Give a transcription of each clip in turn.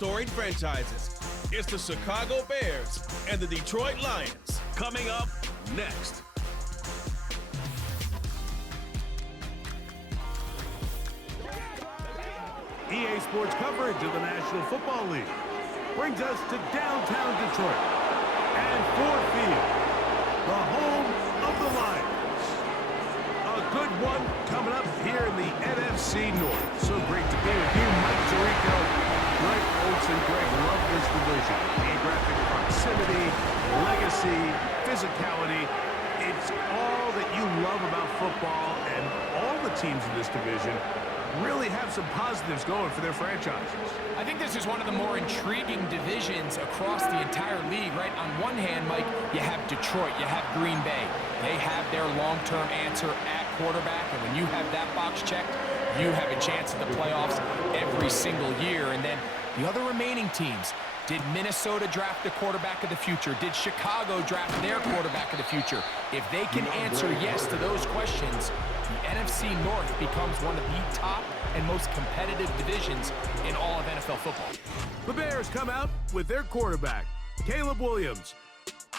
storied franchises. It's the Chicago Bears and the Detroit Lions. Coming up next. EA Sports coverage of the National Football League brings us to downtown Detroit and Ford Field, the home of the Lions. A good one coming up here in the NFC North. So great to be with you, Mike Tirico, Greg Olson. Greg, love this division. Geographic proximity, legacy, physicality. It's all that you love about football, and all the teams in this division really have some positives going for their franchises. I think this is one of the more intriguing divisions across the entire league, right? On one hand, Mike, you have Detroit, you have Green Bay. They have their long-term answer at quarterback, and when you have that box checked, you have a chance at the playoffs every single year. And then the other remaining teams, did Minnesota draft the quarterback of the future? Did Chicago draft their quarterback of the future? If they can answer yes to those questions, the NFC North becomes one of the top and most competitive divisions in all of NFL football. The Bears come out with their quarterback, Caleb Williams.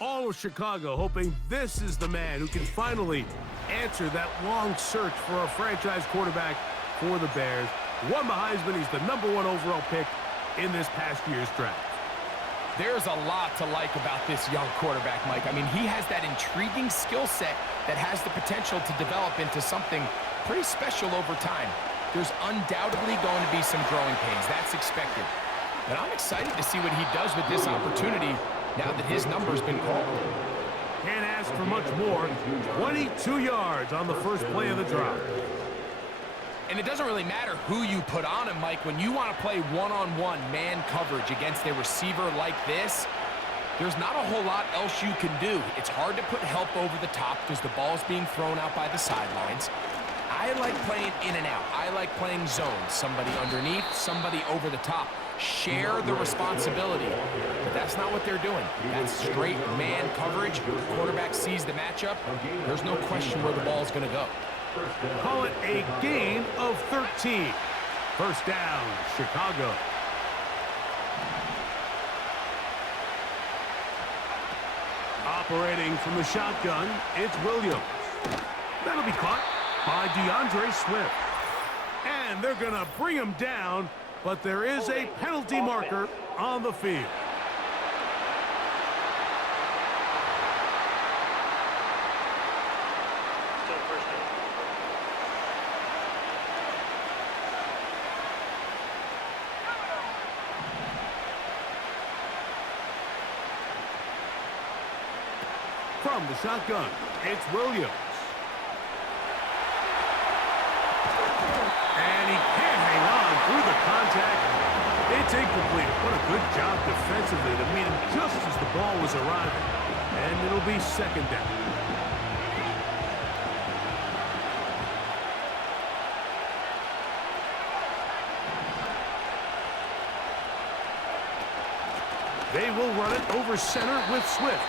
All of Chicago hoping this is the man who can finally answer that long search for a franchise quarterback for the Bears. Won the Heisman. He's the #1 overall pick in this past year's draft. There's a lot to like about this young quarterback, Mike. I mean, he has that intriguing skill set that has the potential to develop into something pretty special over time. There's undoubtedly going to be some growing pains. That's expected. But I'm excited to see what he does with this opportunity now that his number's been called. Can't ask for much more. 22 yards on the first play of the drive. And it doesn't really matter who you put on him, Mike. When you want to play one-on-one man coverage against a receiver like this, there's not a whole lot else you can do. It's hard to put help over the top because the ball's being thrown out by the sidelines. I like playing in and out. I like playing zones. Somebody underneath, somebody over the top. Share the responsibility. But that's not what they're doing. That's straight man coverage. Quarterback sees the matchup. There's no question where the ball's going to go. Call it a gain of 13. First down, Chicago. Operating from the shotgun, it's Williams. That'll be caught by DeAndre Swift. And they're going to bring him down, but there is a penalty marker on the field. From the shotgun, it's Williams. And he can't hang on through the contact. It's incomplete. What a good job defensively to meet him just as the ball was arriving. And it'll be second down. They will run it over center with Swift.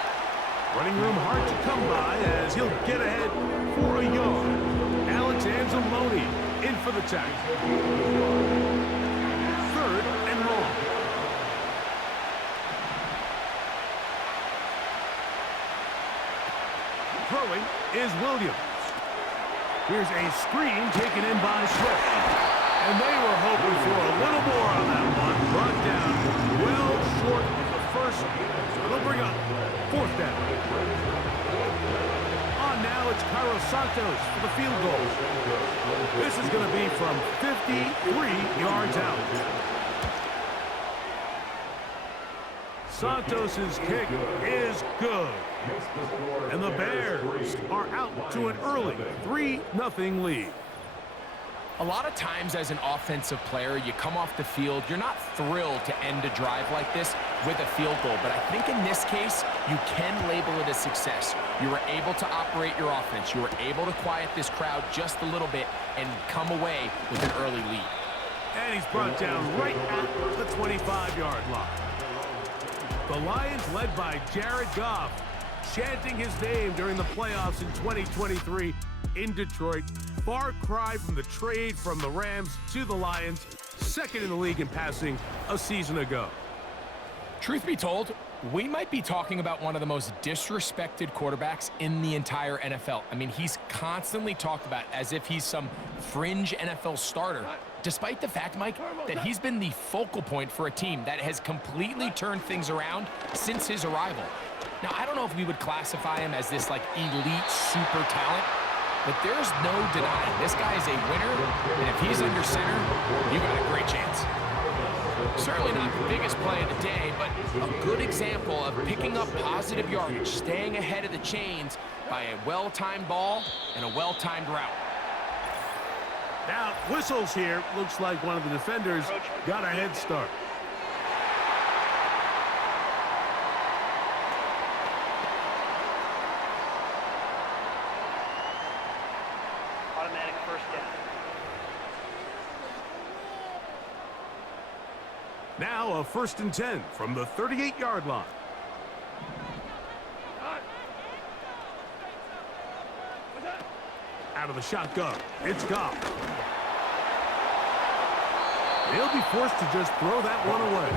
Running room hard to come by as he'll get ahead for a yard. Alex Anzalone in for the tackle. Third and long. Throwing is Williams. Here's a screen taken in by Swift. And they were hoping for a little more on that one. Brought down well short of the first. They'll bring up fourth down. On now, it's Carlos Santos for the field goal. This is going to be from 53 yards out. Santos' kick is good. And the Bears are out to an early 3-0 lead. A lot of times as an offensive player, you come off the field, you're not thrilled to end a drive like this with a field goal. But I think in this case, you can label it a success. You were able to operate your offense. You were able to quiet this crowd just a little bit and come away with an early lead. And he's brought down right at the 25-yard line. The Lions led by Jared Goff, chanting his name during the playoffs in 2023 in Detroit. Far cry from the trade from the Rams to the Lions. second in the league in passing a season ago. Truth be told, we might be talking about one of the most disrespected quarterbacks in the entire NFL. I mean, he's constantly talked about as if he's some fringe NFL starter, despite the fact, Mike, that he's been the focal point for a team that has completely turned things around since his arrival. Now, I don't know if we would classify him as this, like, elite super talent, but there's no denying this guy is a winner, and if he's under center, you got a great chance. Certainly not the biggest play of the day, but a good example of picking up positive yardage, staying ahead of the chains by a well-timed ball and a well-timed route. Now, whistles here. Looks like one of the defenders got a head start. Automatic first down. Now a 1st and 10 from the 38-yard line. Out of the shotgun, it's Goff. They'll be forced to just throw that one away.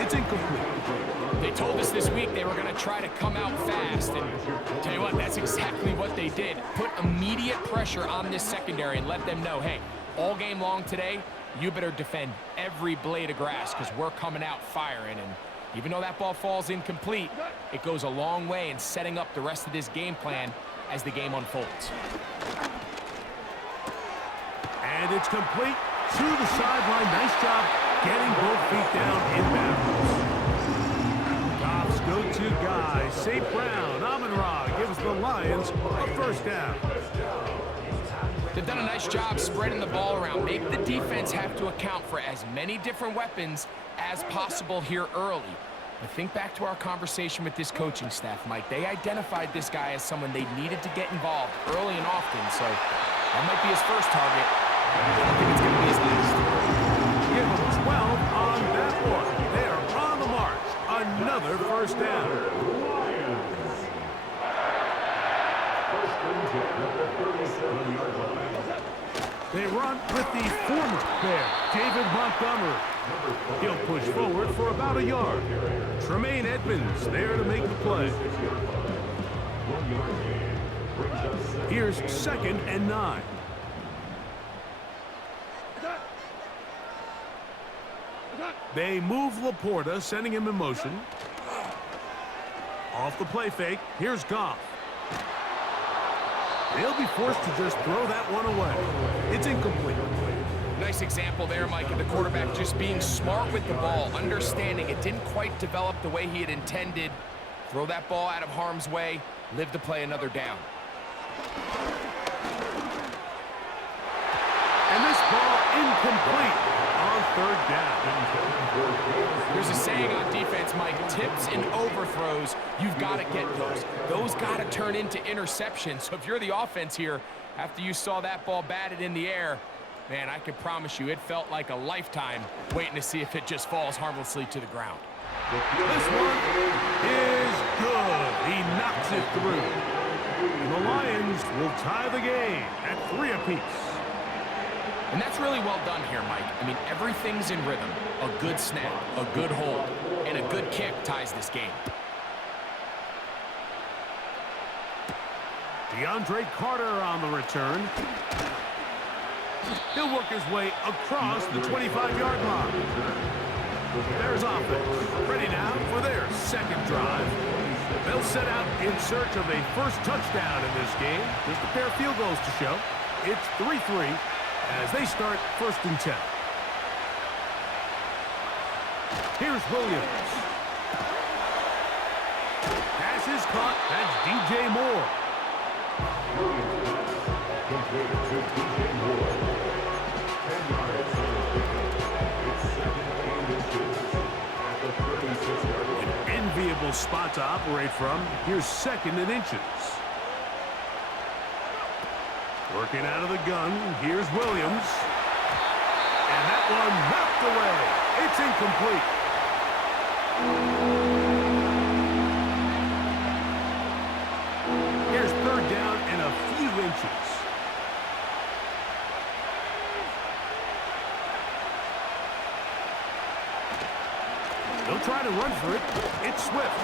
It's incomplete. They told us this week they were going to try to come out fast, and tell you what, that's exactly what they did. Put immediate pressure on this secondary and let them know, hey, all game long today, you better defend every blade of grass because we're coming out firing. And even though that ball falls incomplete, it goes a long way in setting up the rest of this game plan as the game unfolds. And it's complete to the sideline. Nice job getting both feet down in bounds. Goff's go-to guy, St. Brown, Amon-Ra gives the Lions a first down. They've done a nice job spreading the ball around. Make the defense have to account for as many different weapons as possible here early. But think back to our conversation with this coaching staff, Mike. They identified this guy as someone they needed to get involved early and often. So that might be his first target. I don't think it's going to be his last. Give him 12 on that one. They are on the march. Another first down. They run with the former Bear, David Montgomery. He'll push forward for about a yard. Tremaine Edmonds there to make the play. Here's 2nd and 9. They move Laporta, sending him in motion. Off the play fake, here's Goff. They'll be forced to just throw that one away. It's incomplete. Nice example there, Mike, of the quarterback just being smart with the ball, understanding it didn't quite develop the way he had intended. Throw that ball out of harm's way, live to play another down. And this ball incomplete on 3rd down. There's a saying on defense, Mike, tips and overthrows, you've got to get those. Those got to turn into interceptions. So if you're the offense here, after you saw that ball batted in the air, man, I can promise you it felt like a lifetime waiting to see if it just falls harmlessly to the ground. This one is good. He knocks it through. The Lions will tie the game at 3 apiece. And that's really well done here, Mike. I mean, everything's in rhythm. A good snap, a good hold, and a good kick ties this game. DeAndre Carter on the return. He'll work his way across the 25-yard line. There's offense. Ready now for their 2nd drive. They'll set out in search of a first touchdown in this game. Just a pair of field goals to show. It's 3-3 as they start 1st and 10. Here's Williams. Pass is caught. That's DJ Moore. An enviable spot to operate from. Here's 2nd and inches. Working out of the gun, here's Williams. And that one knocked away. It's incomplete. Here's 3rd down and a few inches. They'll try to run for it. It's Swift.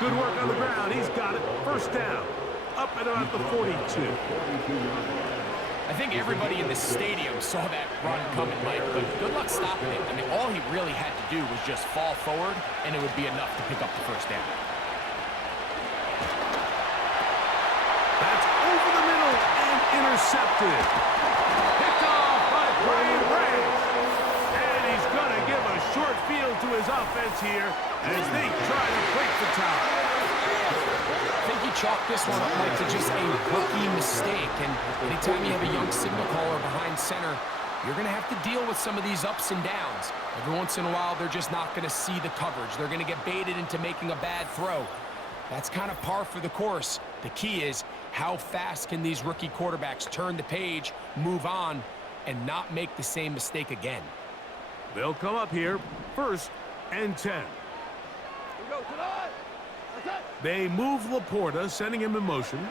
Good work on the ground. He's got it. First down. Up at about the 42. I think everybody in the stadium saw that run coming, Mike, but good luck stopping it. I mean, all he really had to do was just fall forward, and it would be enough to pick up the first down. That's over the middle and intercepted. Picked off by Brian Ray. And he's going to give a short field to his offense here as they try to break the tie. I think he chalked this one up, Mike, to just a rookie mistake. And anytime you have a young signal caller behind center, you're going to have to deal with some of these ups and downs. Every once in a while, they're just not going to see the coverage. They're going to get baited into making a bad throw. That's kind of par for the course. The key is how fast can these rookie quarterbacks turn the page, move on, and not make the same mistake again. They'll come up here, 1st and 10. They move Laporta, sending him in motion.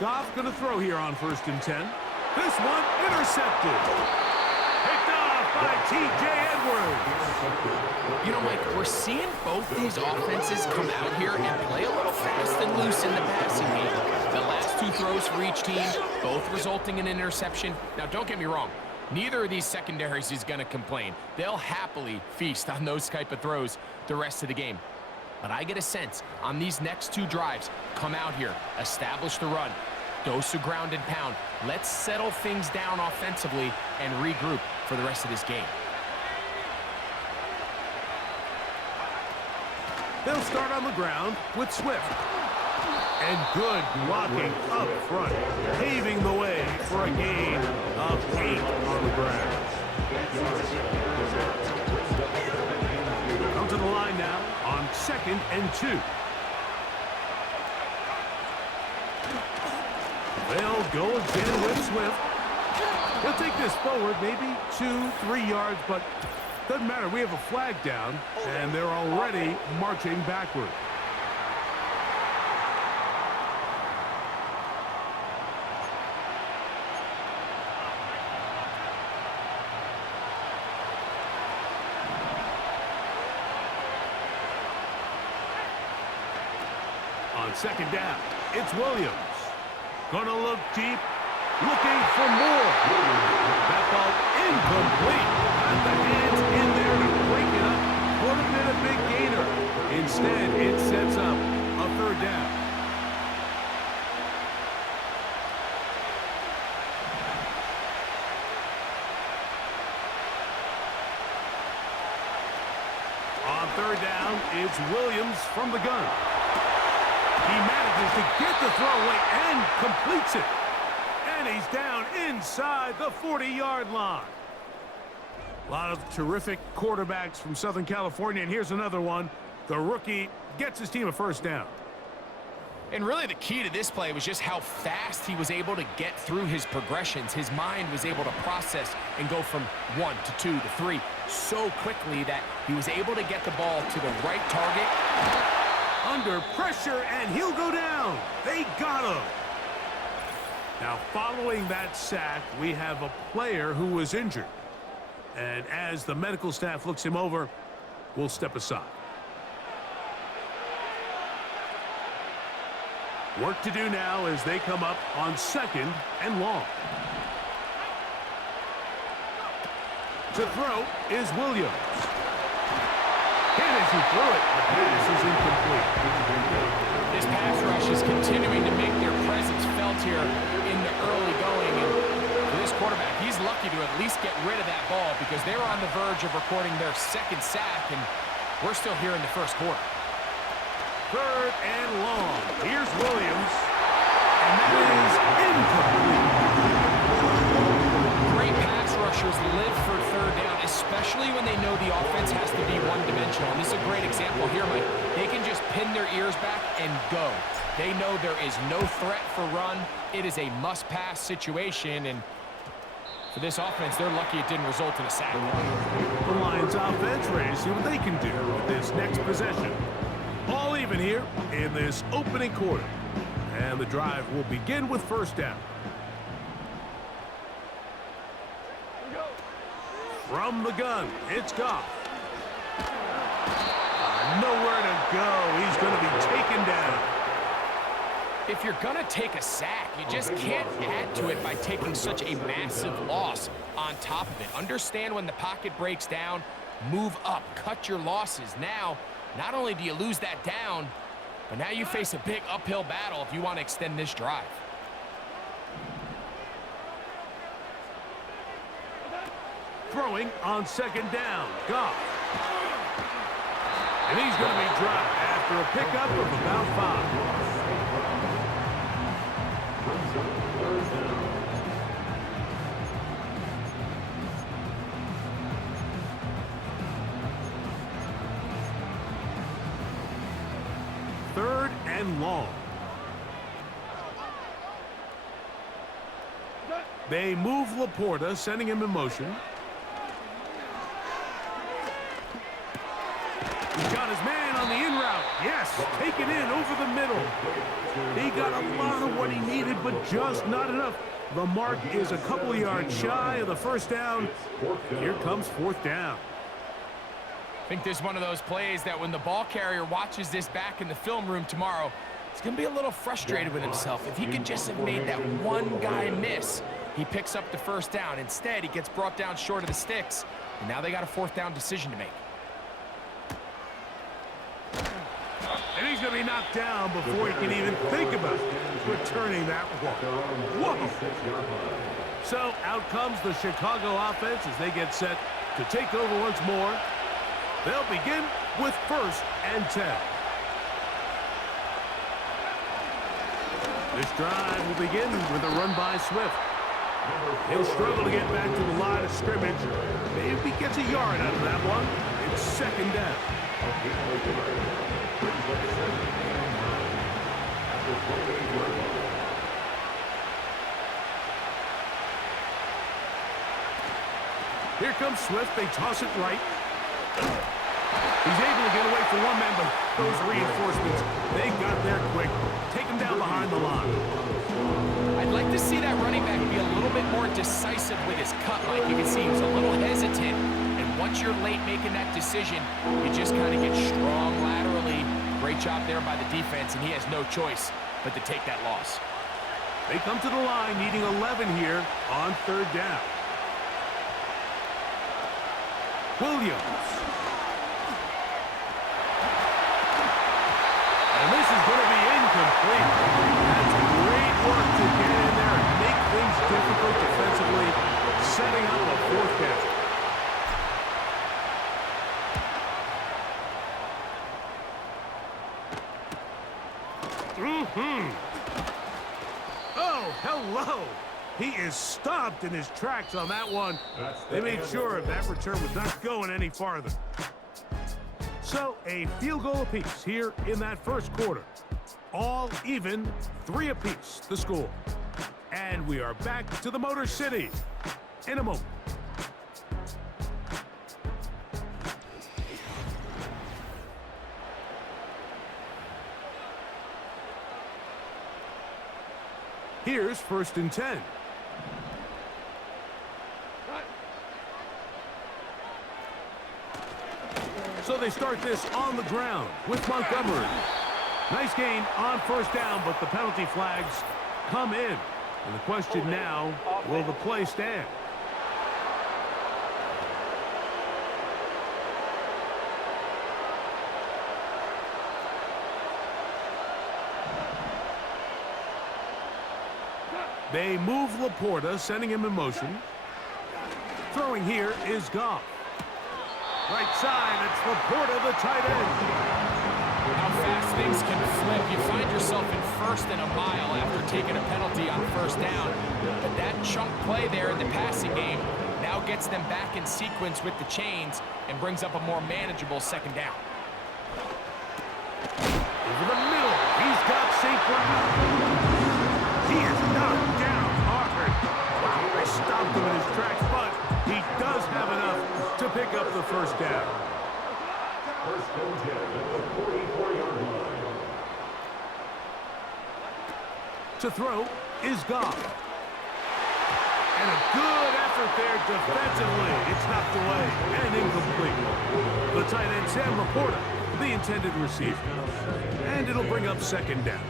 Goff going to throw here on 1st and 10. This one intercepted. Picked off by T.J. Edwards. You know, Mike, we're seeing both these offenses come out here and play a little fast and loose in the passing game. The last 2 throws for each team, both resulting in an interception. Now, don't get me wrong. Neither of these secondaries is going to complain. They'll happily feast on those type of throws the rest of the game. But I get a sense on these next 2 drives, come out here, establish the run, dose of ground and pound. Let's settle things down offensively and regroup for the rest of this game. They'll start on the ground with Swift. And good blocking up front, paving the way for a gain of 8 on the ground. Come to the line now on 2nd and 2. They'll go again with Swift. He'll take this forward, maybe 2-3 yards, but doesn't matter. We have a flag down, and they're already marching backward. On 2nd down, it's Williams. Gonna look deep, looking for more. That ball incomplete. Got the hands in there to break it up. Would have been a big gainer. Instead, it sets up a 3rd down. On 3rd down, it's Williams from the gun. He manages to get the throw away and completes it. And he's down inside the 40-yard line. A lot of terrific quarterbacks from Southern California, and here's another one. The rookie gets his team a 1st down. And really the key to this play was just how fast he was able to get through his progressions. His mind was able to process and go from 1 to 2 to 3 so quickly that he was able to get the ball to the right target. Under pressure, and he'll go down. They got him. Now, following that sack, we have a player who was injured. And as the medical staff looks him over, we'll step aside. Work to do now as they come up on 2nd and long. To throw is Williams. And as he threw it, the pass is incomplete. This pass rush is continuing to make their presence felt here in the early going. And for this quarterback, he's lucky to at least get rid of that ball because they were on the verge of recording their 2nd sack, and we're still here in the 1st quarter. 3rd and long. Here's Williams. And that is incomplete. Great pass rushers live for 3rd down, especially when they know the offense has to be one-dimensional. And this is a great example here, Mike. They can just pin their ears back and go. They know there is no threat for run. It is a must-pass situation, and for this offense, they're lucky it didn't result in a sack. The Lions offense ready to see what they can do with this next possession. All even here in this opening quarter. And the drive will begin with 1st down. From the gun, it's Goff. If you're going to take a sack, you just can't add to it by taking such a massive loss on top of it. Understand when the pocket breaks down, move up, cut your losses. Now, not only do you lose that down, but now you face a big uphill battle if you want to extend this drive. Throwing on second down. Goff. And he's going to be dropped after a pickup of about 5. Third and long. They move Laporta, sending him in motion. He's got his man on the in route. Yes, taken in over the middle. He got a lot of what he needed, but just not enough. The mark is a couple of yards shy of the first down. Here comes fourth down. I think this is one of those plays that when the ball carrier watches this back in the film room tomorrow, he's going to be a little frustrated with himself. If he could just have made that one guy miss, he picks up the first down. Instead, he gets brought down short of the sticks, and now they got a fourth down decision to make. And he's going to be knocked down before he can even think about returning that one. Whoa! So out comes the Chicago offense as they get set to take over once more. They'll begin with 1st and 10. This drive will begin with a run by Swift. He'll struggle to get back to the line of scrimmage. Maybe he gets a yard out of that one. It's second down. Here comes Swift. They toss it right. He's able to get away from one man, but those reinforcements, they got there quick. Take him down behind the line. I'd like to see that running back be a little bit more decisive with his cut, Mike. You can see he was a little hesitant, and once you're late making that decision, you just kind of get strong laterally. Great job there by the defense, and he has no choice but to take that loss. They come to the line needing 11 here on third down. Williams. And this is going to be incomplete. That's great work to get in there and make things difficult defensively, setting up a fourth down. Oh, hello. He is stopped in his tracks on that one. They made sure that return was not going any farther. So a field goal apiece here in that first quarter. All even, 3 apiece, the score. And we are back to the Motor City in a moment. Here's 1st and 10. So they start this on the ground with Montgomery. Nice gain on first down, but the penalty flags come in. And the question now, will the play stand? They move Laporta, sending him in motion. Throwing here is Goff. Right side, it's Laporta, the tight end. How fast things can flip. You find yourself in 1st and a mile after taking a penalty on first down. But that chunk play there in the passing game now gets them back in sequence with the chains and brings up a more manageable second down. Over the middle, he's got St. Brown. He is knocked down hard. Wow, they stopped him in his tracks, but he does have enough to pick up the first down. First and 10 at the 44-yard line. To throw is Goff. And a good effort there defensively. It's knocked away and incomplete. The tight end, Sam Laporta, the intended receiver. And it'll bring up second down.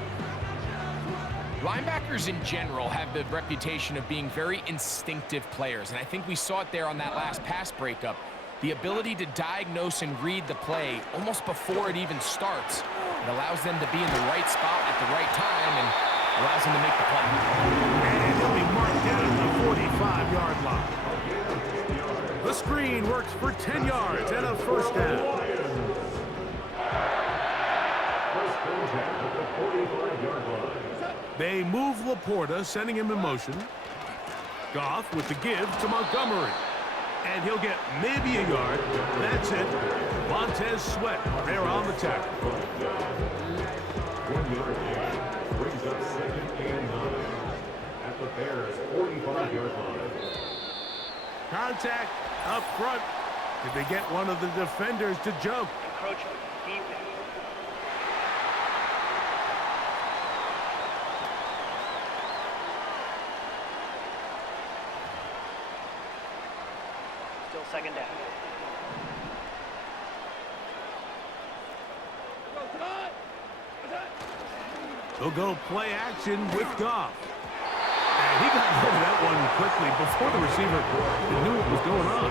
Linebackers in general have the reputation of being very instinctive players, and I think we saw it there on that last pass breakup. The ability to diagnose and read the play almost before it even starts. It allows them to be in the right spot at the right time and allows them to make the play. And he'll be marked down at the 45-yard line. The screen works for 10 yards and a first down. First contact at the 45-yard line. They move Laporta, sending him in motion. Goff with the give to Montgomery. And he'll get maybe a yard. That's it. Montez Sweat there on the tackle. 1 yard gain brings up second and 9 at the Bears' 45-yard line. Contact up front. Did they get one of the defenders to jump? Encroachment, defense. Still second down. They'll go play action with Goff. And he got rid of that one quickly before the receiver knew what was going on.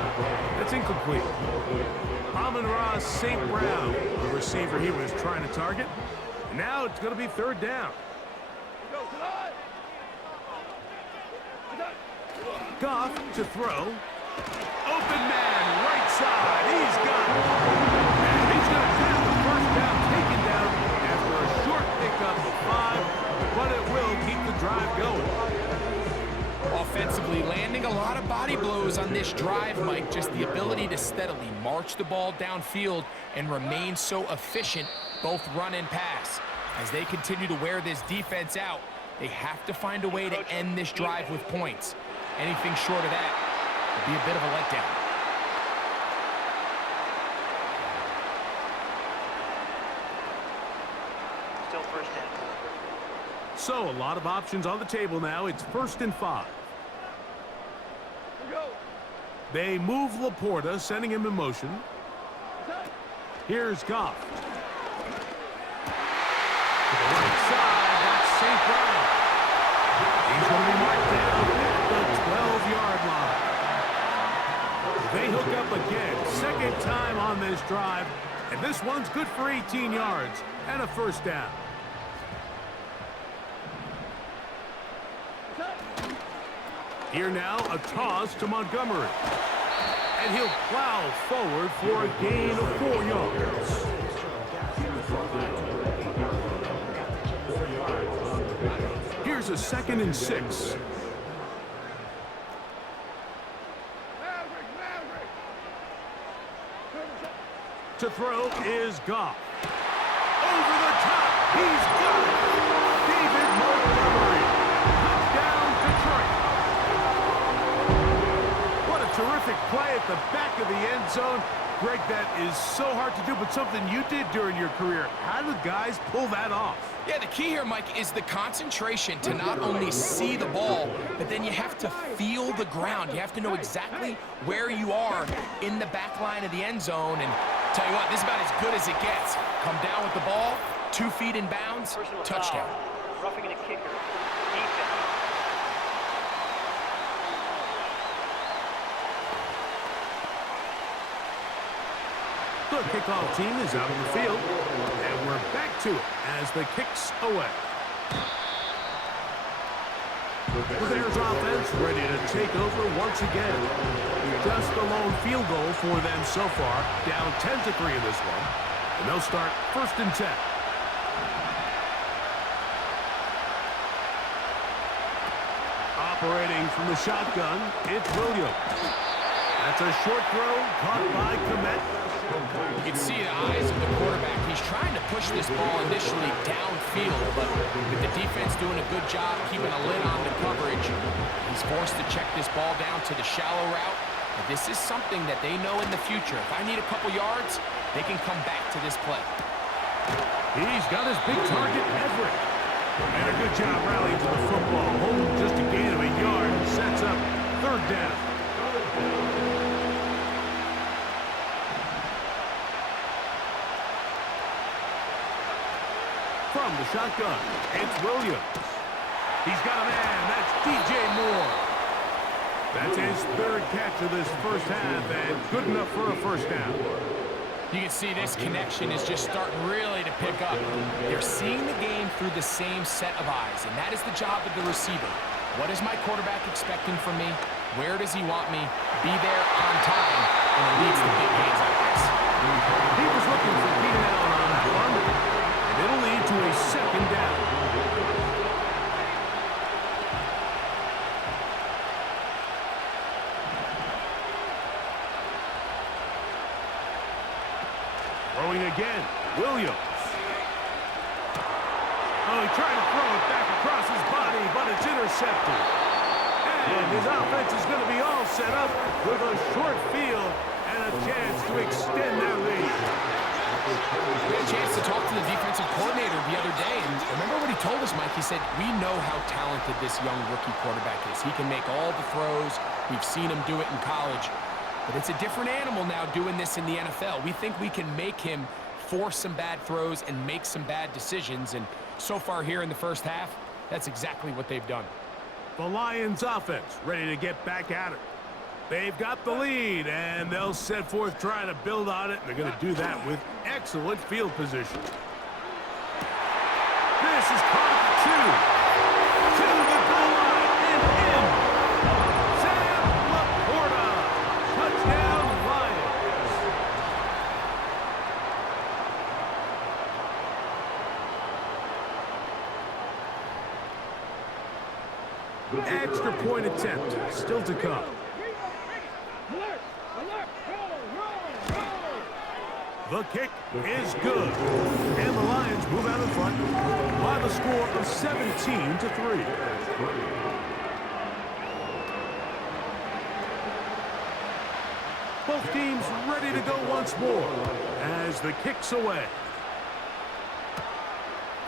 That's incomplete. Amon-Ra St. Brown, the receiver he was trying to target. And now it's going to be third down. Goff to throw. Open man, right side. He's got it. And he's going to have the first down taken down after a short pickup of 5, but it will keep the drive going. Offensively, landing a lot of body blows on this drive, Mike. Just the ability to steadily march the ball downfield and remain so efficient, both run and pass. As they continue to wear this defense out, they have to find a way to end this drive with points. Anything short of that would be a bit of a letdown. Still first down. So a lot of options on the table now. It's 1st and 5. They move Laporta, sending him in motion. Here's Goff. To the right side, that's St. Brown. He's going to be marked down at the 12-yard line. They hook up again, second time on this drive, and this one's good for 18 yards and a first down. Here now, a toss to Montgomery. And he'll plow forward for a gain of 4 yards. Here's a 2nd and 6. To throw is Goff. Over the top, he's got it. David Montgomery. Touchdown, Detroit. What a terrific play at the back of the end zone. Greg, that is so hard to do, but something you did during your career. How do guys pull that off? Yeah, the key here, Mike, is the concentration to not only see the ball, but then you have to feel the ground. You have to know exactly where you are in the back line of the end zone. And tell you what, this is about as good as it gets. Come down with the ball, 2 feet in bounds, Personal touchdown. foul. Roughing a kicker. Defense. The kickoff team is out on the field, and we're back to it as the kick's away. The Bears offense ready to take over once again. Just the lone field goal for them so far, down 10-3 in this one. And they'll start 1st and 10. Operating from the shotgun, it's Williams. That's a short throw caught by Komet. You can see the eyes of the quarterback. He's trying to push this ball initially downfield, but with the defense doing a good job keeping a lid on the coverage, he's forced to check this ball down to the shallow route. But this is something that they know in the future. If I need a couple yards, they can come back to this play. He's got his big target, Everett. And a good job rallying to the football. Home just a gain of a yard and sets up 3rd down. From the shotgun, it's Williams. He's got a man. That's DJ Moore. That's his third catch of this first half, and good enough for a first down. You can see this connection is just starting really to pick up. They're seeing the game through the same set of eyes, and that is the job of the receiver. What is my quarterback expecting from me? Where does he want me? Be there on time, and it leads to big gains like this. He was looking for Keenan Allen on that one, and it'll lead to a second down. Throwing again, Williams. Oh, he tried to throw it back across his body, but it's intercepted. And his offense is going to be all set up with a short field and a chance to extend their lead. We had a chance to talk to the defensive coordinator the other day, and remember what he told us, Mike? He said, we know how talented this young rookie quarterback is. He can make all the throws. We've seen him do it in college. But it's a different animal now doing this in the NFL. We think we can make him force some bad throws and make some bad decisions. And so far here in the first half, that's exactly what they've done. The Lions offense ready to get back at it. They've got the lead, and they'll set forth trying to build on it. And they're going to do that with excellent field position. This is caught at the 2. To the goal line and in. Sam Laporta. Touchdown, Lions. Extra point attempt still to come. The kick is good. And the Lions move out in front by the score of 17-3. Both teams ready to go once more as the kick's away.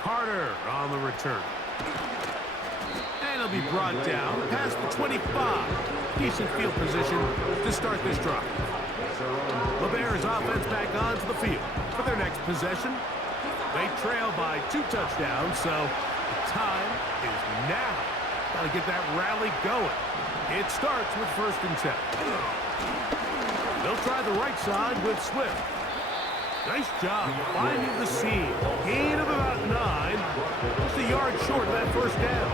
Carter on the return. And he'll be brought down past the 25. Decent field position to start this drive. The Bears offense back onto the field for their next possession. They trail by 2 touchdowns, so the time is now. Got to get that rally going. It starts with 1st and 10. They'll try the right side with Swift. Nice job finding the seam. Gain of about 9. Just a yard short of that first down.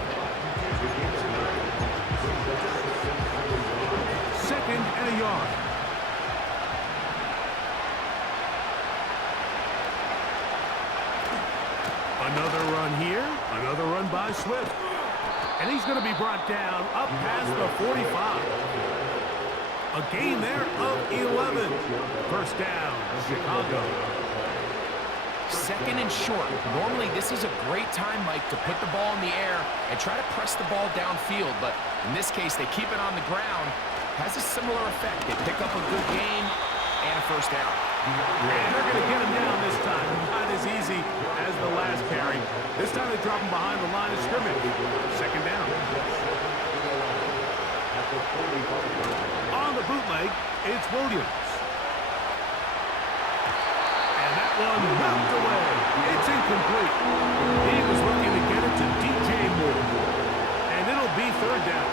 2nd and a yard. Another run here. Another run by Swift. And he's going to be brought down up past the 45. A gain there of 11. First down, Chicago. 2nd and short. Normally, this is a great time, Mike, to put the ball in the air and try to press the ball downfield. But in this case, they keep it on the ground. Has a similar effect. They pick up a good gain and a first down. And they're going to get him down this time. Not as easy as the last carry. This time they drop him behind the line of scrimmage. 2nd down. On the bootleg, it's Williams. And that one knocked away. It's incomplete. He was looking to get it to DJ Moore. And it'll be 3rd down.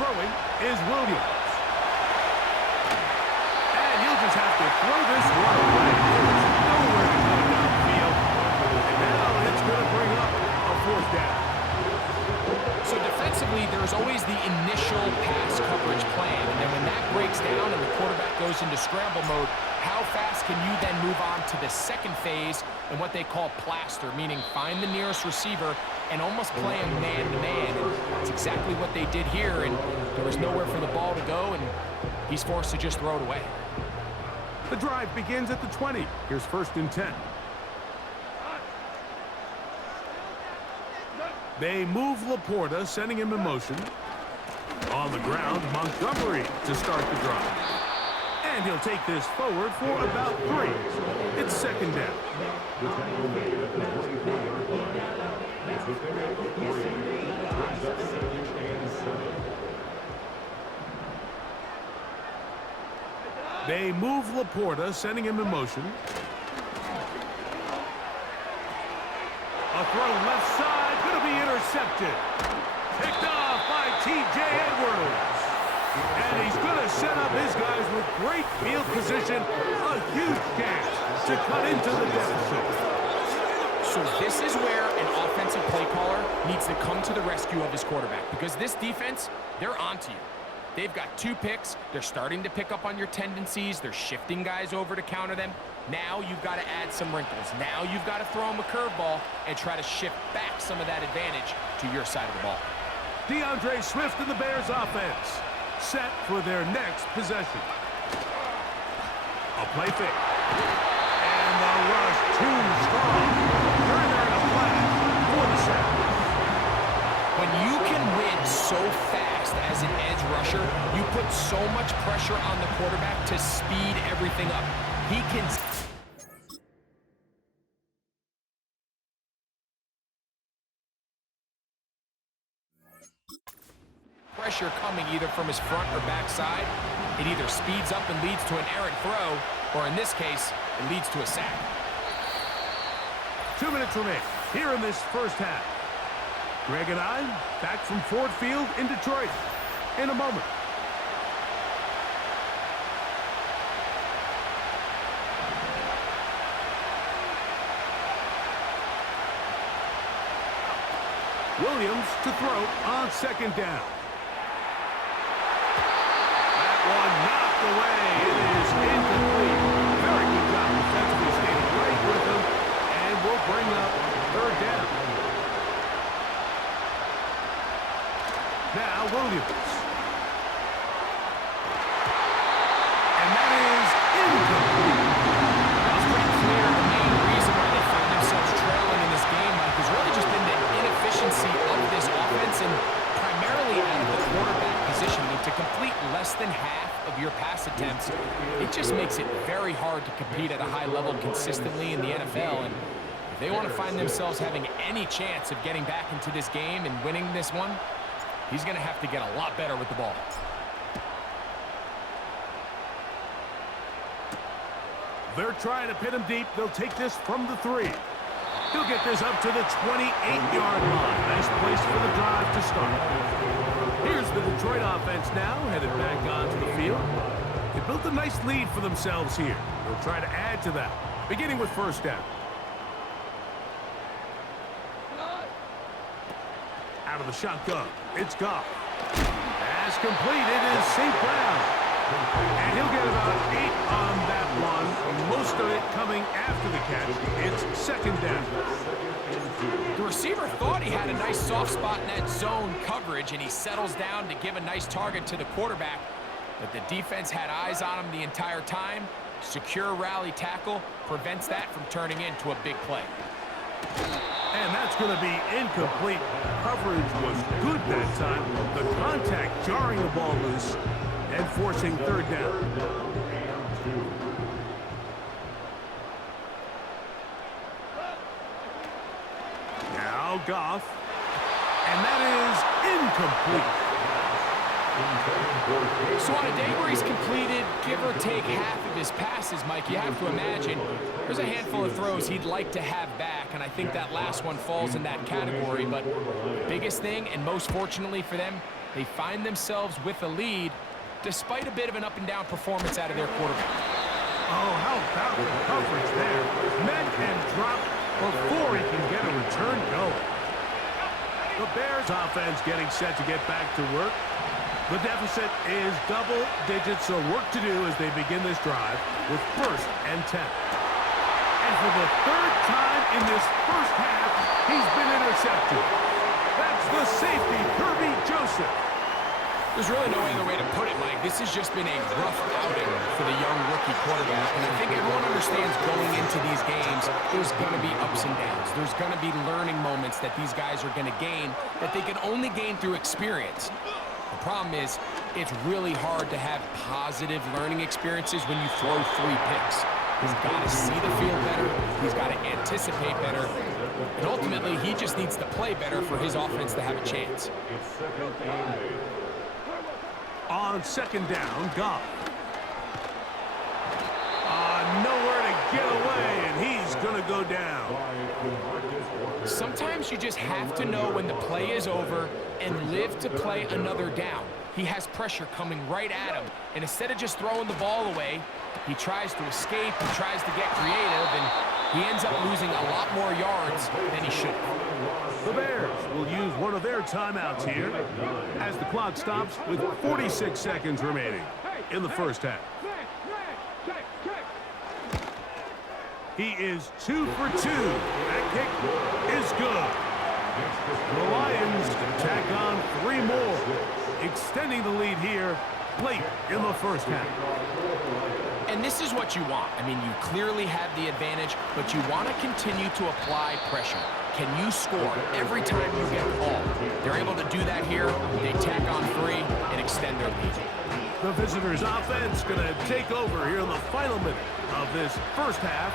Throwing is Williams. And he'll just have to throw this one away. There's nowhere to go downfield. And now it's going to bring up a 4th down. So defensively, there's always the initial pass coverage plan. And then when that breaks down and the quarterback goes into scramble mode, how fast can you then move on to the second phase and what they call plaster, meaning find the nearest receiver and almost play him man-to-man. And that's exactly what they did here, and there was nowhere for the ball to go, and he's forced to just throw it away. The drive begins at the 20. Here's 1st and 10. They move Laporta, sending him in motion. On the ground, Montgomery to start the drive. And he'll take this forward for about 3. It's 2nd down. They move Laporta, sending him in motion. A throw left side, going to be intercepted. Picked off by T.J. Edwards. And he's going to set up his guys with great field position. A huge chance to cut into the deficit. So this is where an offensive play caller needs to come to the rescue of his quarterback, because this defense, they're onto you. They've got 2 picks. They're starting to pick up on your tendencies. They're shifting guys over to counter them. Now you've got to add some wrinkles. Now you've got to throw them a curveball and try to shift back some of that advantage to your side of the ball. DeAndre Swift and the Bears offense set for their next possession. A play fake. And the rush too strong. They're in there in a flag for the sack. When you can win so fast as an edge rusher, you put so much pressure on the quarterback to speed everything up. He can... pressure coming either from his front or back side. It either speeds up and leads to an errant throw, or in this case, it leads to a sack. 2 minutes remain here in this first half. Greg and I back from Ford Field in Detroit in a moment. Williams to throw on second down. That one knocked away. It is incomplete. Very good job defensively, staying right with him, and will bring up third down. Now Williams. And that is incomplete. It's pretty clear the main reason why they find themselves trailing in this game, Mike, has really just been the inefficiency of this offense and primarily out of the quarterback position. To complete less than half of your pass attempts, it just makes it very hard to compete at a high level consistently in the NFL. And if they want to find themselves having any chance of getting back into this game and winning this one, he's going to have to get a lot better with the ball. They're trying to pin him deep. They'll take this from the 3. He'll get this up to the 28-yard line. Nice place for the drive to start. Here's the Detroit offense now, headed back onto the field. They built a nice lead for themselves here. They'll try to add to that, beginning with first down. Out of the shotgun, it's Goff. Pass complete, it is St. Brown. And he'll get about 8 on that one. Most of it coming after the catch. It's second down. The receiver thought he had a nice soft spot in that zone coverage, and he settles down to give a nice target to the quarterback. But the defense had eyes on him the entire time. Secure rally tackle prevents that from turning into a big play. And that's going to be incomplete. Coverage was good that time. The contact jarring the ball loose and forcing third down. Now Goff. And that is incomplete. So on a day where he's completed, give or take half of his passes, Mike, you have to imagine there's a handful of throws he'd like to have back, and I think that last one falls in that category. But biggest thing, and most fortunately for them, they find themselves with a lead despite a bit of an up-and-down performance out of their quarterback. Oh, how about the coverage there. Met and dropped before he can get a return going. The Bears offense getting set to get back to work. The deficit is double digits, so work to do as they begin this drive with 1st and 10. And for the 3rd time in this first half, he's been intercepted. That's the safety, Kirby Joseph. There's really no other way to put it, Mike. This has just been a rough outing for the young rookie quarterback. And I think everyone understands going into these games, there's going to be ups and downs. There's going to be learning moments that these guys are going to gain that they can only gain through experience. The problem is, it's really hard to have positive learning experiences when you throw 3 picks. He's got to see the field better. He's got to anticipate better. And ultimately, he just needs to play better for his offense to have a chance. On second down, Goff. Nowhere to get away, and he's going to go down. Sometimes you just have to know when the play is over and live to play another down. He has pressure coming right at him, and instead of just throwing the ball away, he tries to escape, he tries to get creative, and he ends up losing a lot more yards than he should. The Bears will use one of their timeouts here as the clock stops with 46 seconds remaining in the first half. He is 2 for 2. That kick is good. The Lions tack on 3 more, extending the lead here late in the first half. And this is what you want. I mean, you clearly have the advantage, but you want to continue to apply pressure. Can you score every time you get the ball? They're able to do that here. They tack on 3 and extend their lead. The visitors' offense going to take over here in the final minute of this first half.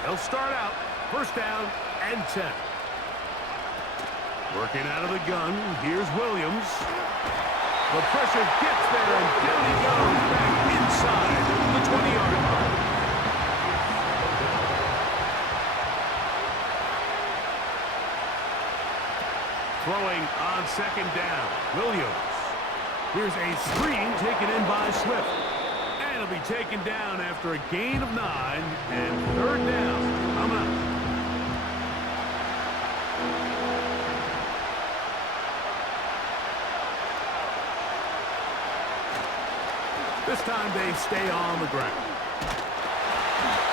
They'll start out first down and 10. Working out of the gun, here's Williams. The pressure gets there, and down he goes back inside the 20-yard line. Throwing on second down, Williams. Here's a screen taken in by Swift. And it'll be taken down after a gain of 9 and third down. Coming up. This time they stay on the ground.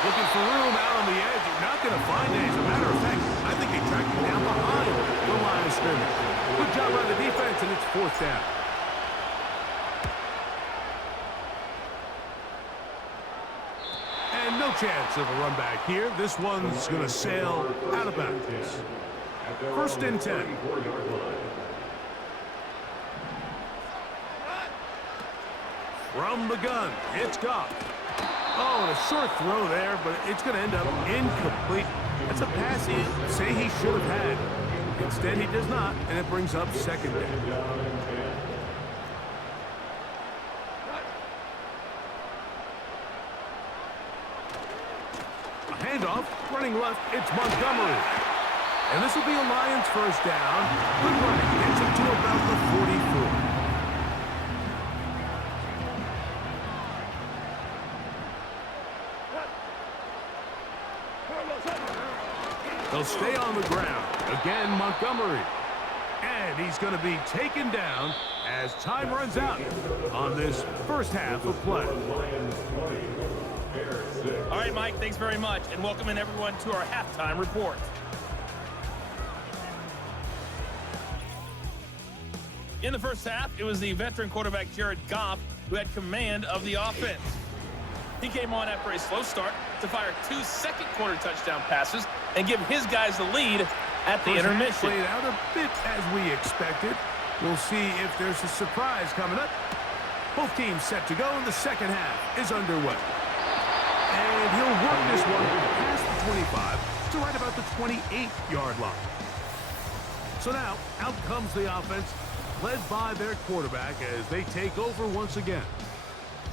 Looking for room out on the edge. You're not going to find it. As a matter of fact, I think they tracked him down behind the line of scrimmage. Good job by the defense, and it's fourth down. And no chance of a run back here. This one's going to sail out of bounds. First and 10. From the gun, it's Goff. Oh, and a short throw there, but it's going to end up incomplete. That's a pass he say he should have had. Instead, he does not, and it brings up second down. A handoff, running left, it's Montgomery. And this will be a Lions first down. Good running, gets him to about the 44. They'll stay on the ground. Again, Montgomery. And he's going to be taken down as time runs out on this first half of play. All right, Mike, thanks very much. And welcome in everyone to our halftime report. In the first half, it was the veteran quarterback Jared Goff who had command of the offense. He came on after a slow start to fire 2 second-quarter touchdown passes and give his guys the lead at the intermission. Played out a bit as we expected. We'll see if there's a surprise coming up. Both teams set to go, and the second half is underway. And he'll work this one past the 25 to right about the 28-yard line. So now, out comes the offense, led by their quarterback as they take over once again.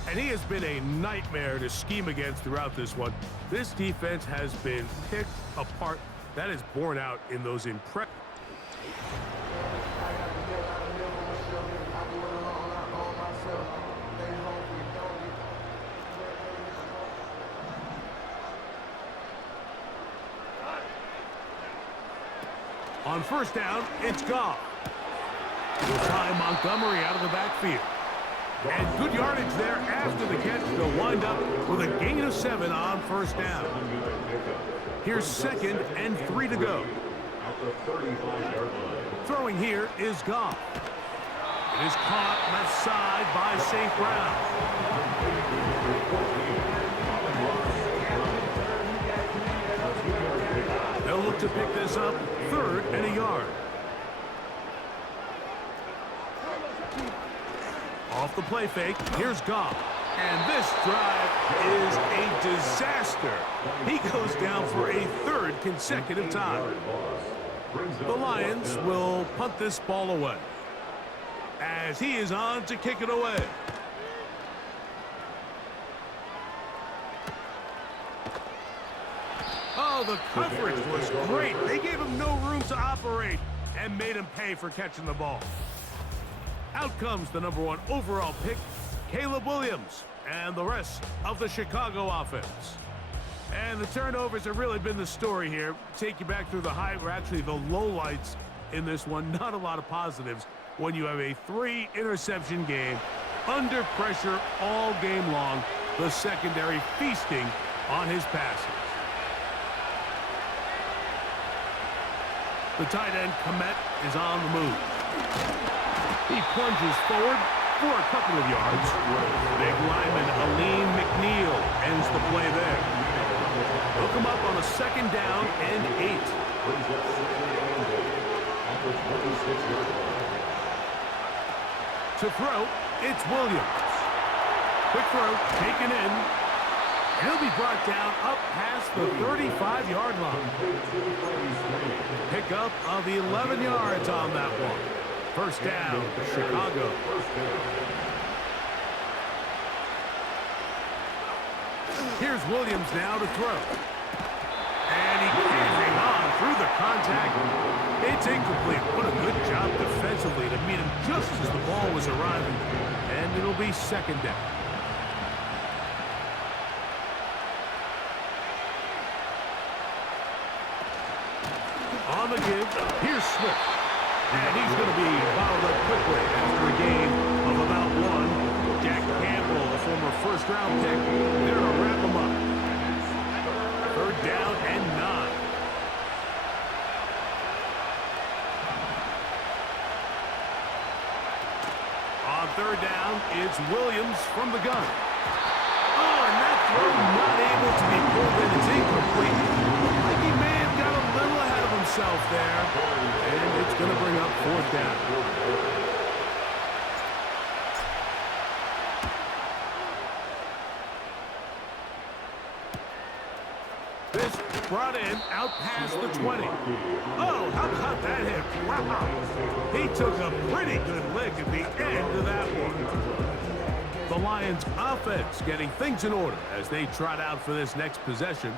And he has been a nightmare to scheme against throughout this one. This defense has been picked apart. That is borne out in those impressive. On first down, it's Goff. He'll tie Montgomery out of the backfield. And good yardage there after the catch. They'll wind up with a gain of 7 on first down. Here's second and 3 to go. Throwing here is Goff. It is caught left side by St. Brown. They'll look to pick this up, 3rd and a yard. Off the play fake, here's Goff. And this drive is a disaster. He goes down for a 3rd consecutive time. The Lions will punt this ball away as he is on to kick it away. Oh, Oh, the coverage was great. They gave him no room to operate and made him pay for catching the ball. Out comes the #1 overall pick, Caleb Williams, and the rest of the Chicago offense. And the turnovers have really been the story here. Take you back through the high, or actually the lowlights in this one. Not a lot of positives when you have a 3-interception game under pressure all game long. The secondary feasting on his passes. The tight end, Komet, is on the move. He plunges forward for a couple of yards. Big lineman Aleem McNeil ends the play there. Hook him up on a 2nd down and 8. To throw, it's Williams. Quick throw, taken in. And he'll be brought down up past the 35-yard line. Pickup of 11 yards on that one. First down, Chicago. Here's Williams now to throw. And he can't hang on through the contact. It's incomplete. What a good job defensively to meet him just as the ball was arriving. And it'll be 2nd down. On the give, here's Swift. And he's going to be bottled up quickly after a gain of about 1. Jack Campbell, the former first-round pick, there to wrap him up. 3rd down and 9. On 3rd down, it's Williams from the gun. Oh, and that throw not able to be pulled in. It's incomplete. Like he may have got a little ahead of himself there. And it's going to bring up 4th down. This brought in out past the 20. Oh, how about that hit? Wow. He took a pretty good lick at the end of that one. The Lions offense getting things in order as they trot out for this next possession.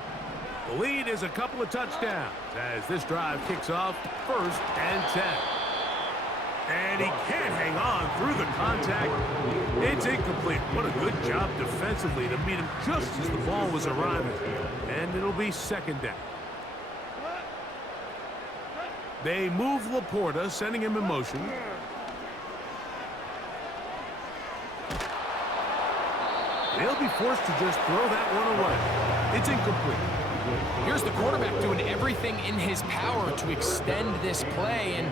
The lead is a couple of touchdowns as this drive kicks off 1st and 10. And he can't hang on through the contact. It's incomplete. What a good job defensively to meet him just as the ball was arriving. And it'll be 2nd down. They move Laporta, sending him in motion. They'll be forced to just throw that one away. It's incomplete. Here's the quarterback doing everything in his power to extend this play, and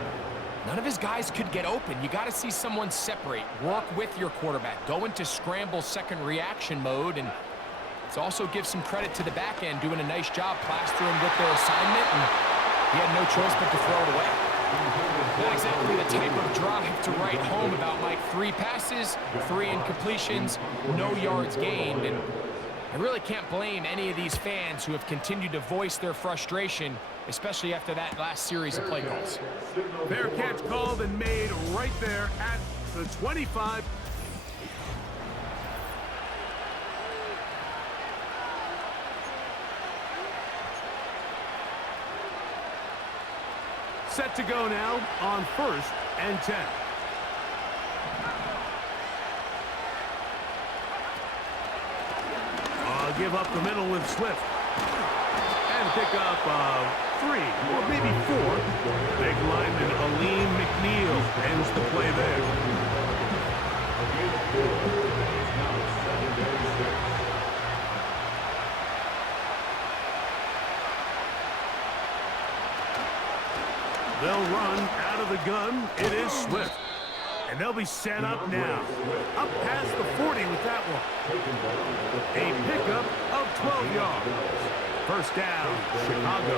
none of his guys could get open. You got to see someone separate, work with your quarterback, go into scramble second reaction mode, and it also gives some credit to the back end doing a nice job plastering with their assignment, and he had no choice but to throw it away. Not exactly the type of drive to write home about, Mike. 3 passes, 3 incompletions, no yards gained, and I really can't blame any of these fans who have continued to voice their frustration, especially after that last series of play calls. Fair catch called and made right there at the 25. Set to go now on 1st and 10. Give up the middle with Swift. And pick up 3 or maybe 4. Big lineman Aleem McNeil ends the play there. They'll run out of the gun. It is Swift. And they'll be set up now. Up past the 40 with that one. A pickup of 12 yards. First down, Chicago.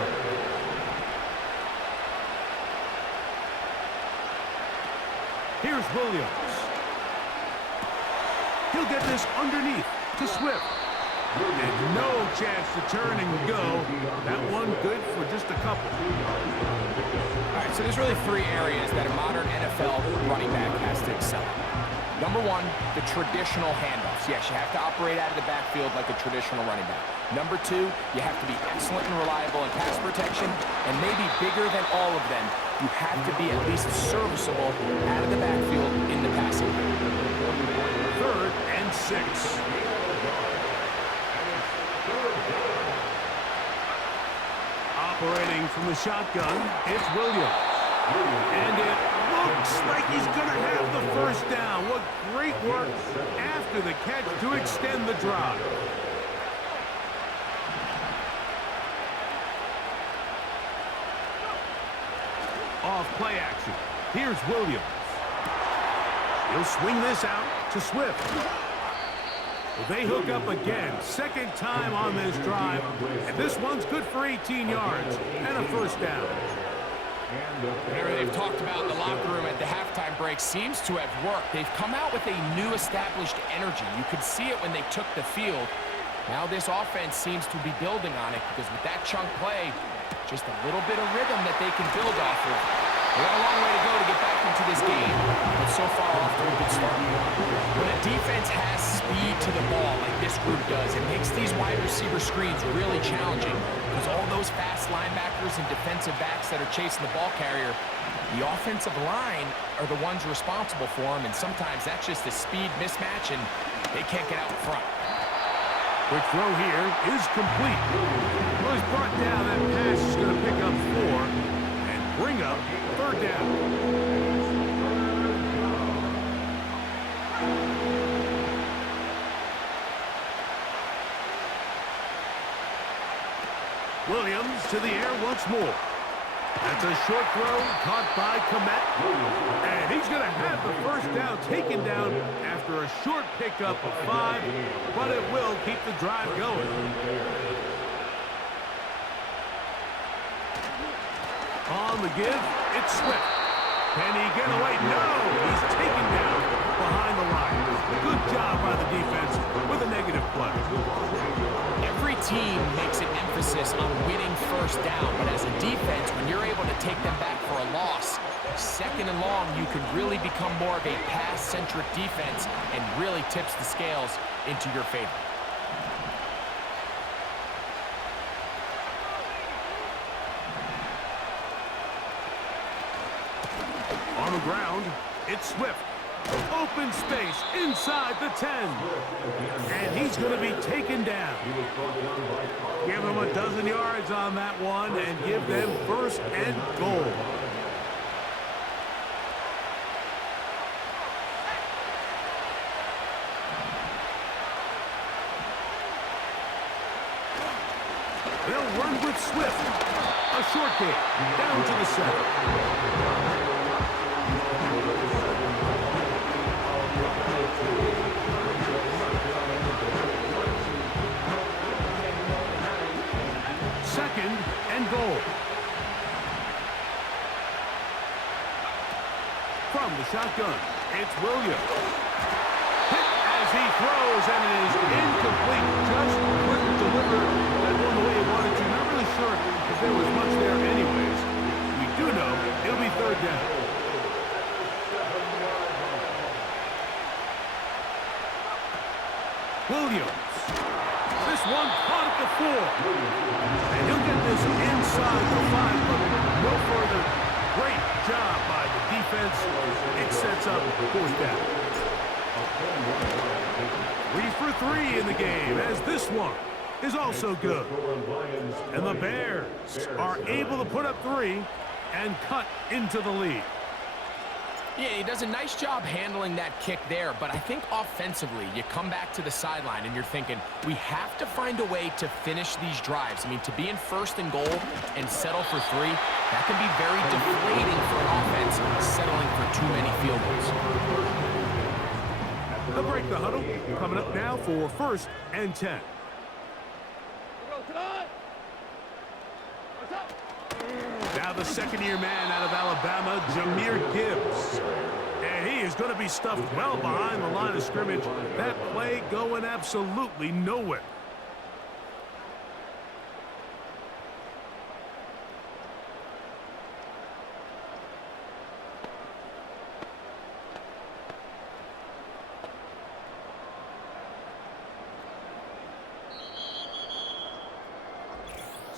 Here's Williams. He'll get this underneath to Swift. And no chance to turn and go. That one good for just a couple. All right, so there's really three areas that a modern NFL running back has to excel at. Number one, the traditional handoffs. Yes, you have to operate out of the backfield like a traditional running back. Number two, you have to be excellent and reliable in pass protection. And maybe bigger than all of them, you have to be at least serviceable out of the backfield in the passing game. 3rd and 6. Operating from the shotgun, it's Williams. And it looks like he's going to have the first down. What great work after the catch to extend the drive. Off play action. Here's Williams. He'll swing this out to Swift. Well, they hook up again. Second time on this drive. And this one's good for 18 yards and a first down. Whatever they've talked about in the locker room at the halftime break seems to have worked. They've come out with a new established energy. You could see it when they took the field. Now this offense seems to be building on it because with that chunk play, just a little bit of rhythm that they can build off of. They got a long way to go to get back into this game, but so far off to a good start. When a defense has speed to the ball like this group does, it makes these wide receiver screens really challenging because all those fast linebackers and defensive backs that are chasing the ball carrier, the offensive line are the ones responsible for them, and sometimes that's just a speed mismatch, and they can't get out in front. Quick throw here is complete. Well, he's brought down. That pass is going to pick up 4 and bring up 3rd down. Williams to the air once more. That's a short throw caught by Komet. And he's going to have the first down taken down after a short pickup of 5, but it will keep the drive going. On the give, it's Swift. Can he get away? No! He's taken down behind the line. Good job by the defense with a negative play. Every team makes an emphasis on winning first down, but as a defense, when you're able to take them back for a loss, second and long, you can really become more of a pass-centric defense and really tips the scales into your favor. On the ground, it's Swift. Open space inside the 10. And he's going to be taken down. Give them a dozen yards on that one and give them first and goal. They'll run with Swift. A short game down to the center. Second and goal. From the shotgun, it's Williams. Hit as he throws, and it is incomplete. Just couldn't deliver that one the way he wanted to. Not really sure if there was much there anyways. We do know it'll be 3rd down. Williams. This one caught at the 4. And he'll get this inside the 5, but no further. Great job by the defense. It sets up 4th down. 3 for 3 in the game, as this one is also good. And the Bears are able to put up 3 and cut into the lead. Yeah, he does a nice job handling that kick there, but I think offensively, you come back to the sideline and you're thinking, we have to find a way to finish these drives. I mean, to be in 1st and goal and settle for 3, that can be very deflating for an offense settling for too many field goals. They'll break the huddle. Coming up now for 1st and 10. Now the second-year man out of Alabama, Jahmyr Gibbs. And he is going to be stuffed well behind the line of scrimmage. That play going absolutely nowhere.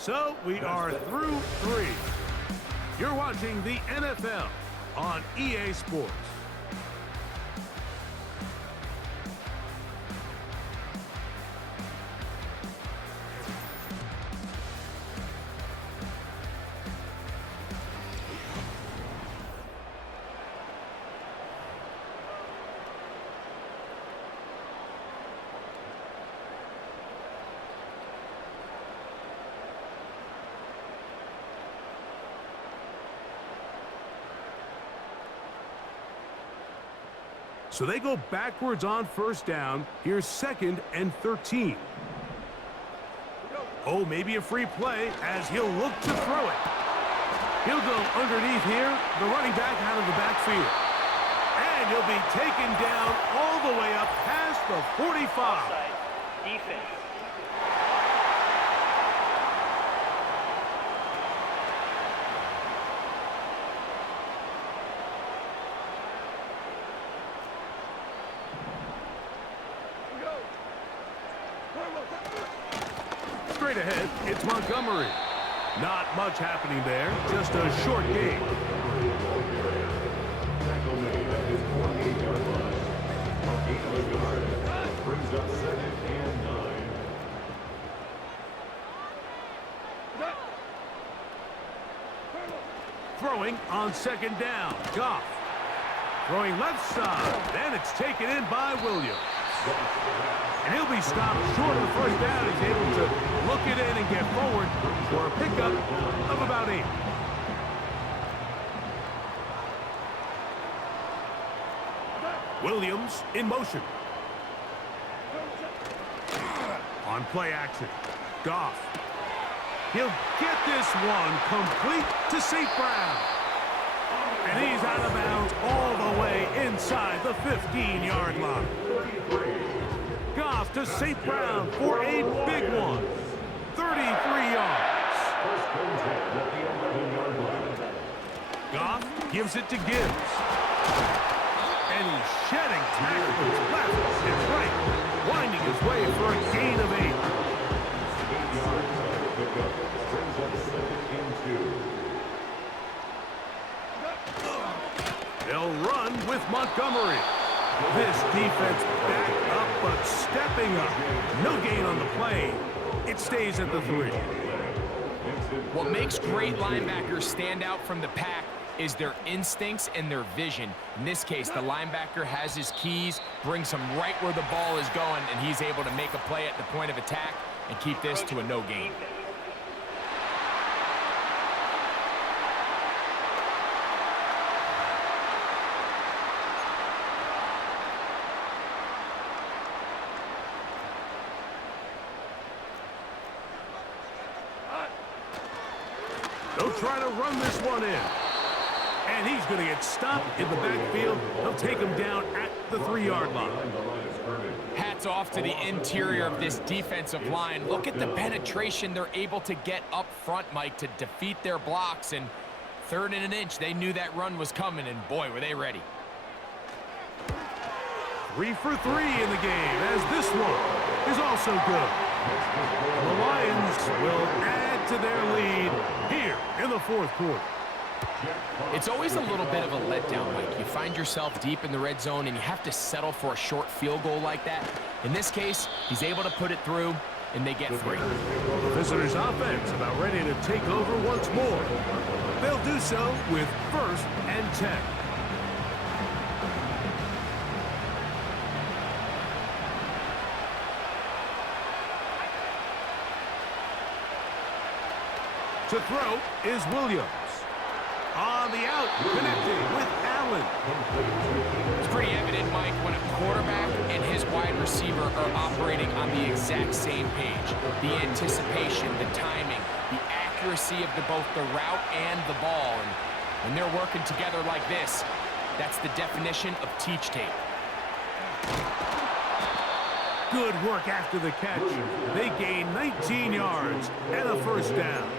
So we are through 3. You're watching the NFL on EA Sports. So they go backwards on first down. Here's 2nd and 13. Oh, maybe a free play as he'll look to throw it. He'll go underneath here, the running back out of the backfield. And he'll be taken down all the way up past the 45. Offside. Defense. Straight ahead, it's Montgomery. Not much happening there, just a short game. Tackle made at his 48-yard line. Gain of a yard. Brings up 2nd and 9. Throwing on 2nd down, Goff. Throwing left side, and it's taken in by Williams. And he'll be stopped short of the first down. He's able to look it in and get forward for a pickup of about 8. Williams in motion. On play action, Goff. He'll get this one complete to St. Brown. And he's out of bounds all the way inside the 15-yard line. Goff to St. Brown for a big one. 33 yards. Goff gives it to Gibbs. And he's shedding tackles left and right, winding his way for a gain of 8. 8 yards on the pickup. Brings up 2nd and 2. They'll run with Montgomery. This defense back up, but stepping up. No gain on the play. It stays at the 3. What makes great linebackers stand out from the pack is their instincts and their vision. In this case, the linebacker has his keys, brings him right where the ball is going, and he's able to make a play at the point of attack and keep this to a no gain. They'll try to run this one in. And he's going to get stopped in the backfield. They'll take him down at the 3-yard line. Hats off to the interior of this defensive line. Look at the penetration they're able to get up front, Mike, to defeat their blocks. And 3rd and an inch, they knew that run was coming, and boy, were they ready. 3 for 3 in the game, as this one is also good. The Lions will add to their lead here in the 4th quarter. It's always a little bit of a letdown, Mike. You find yourself deep in the red zone, and you have to settle for a short field goal like that. In this case, he's able to put it through, and they get 3. The visitors' offense about ready to take over once more. They'll do so with 1st and 10. To throw is Williams. On the out, connecting with Allen. It's pretty evident, Mike, when a quarterback and his wide receiver are operating on the exact same page. The anticipation, the timing, the accuracy of both the route and the ball. And when they're working together like this, that's the definition of teach tape. Good work after the catch. They gain 19 yards and a 1st down.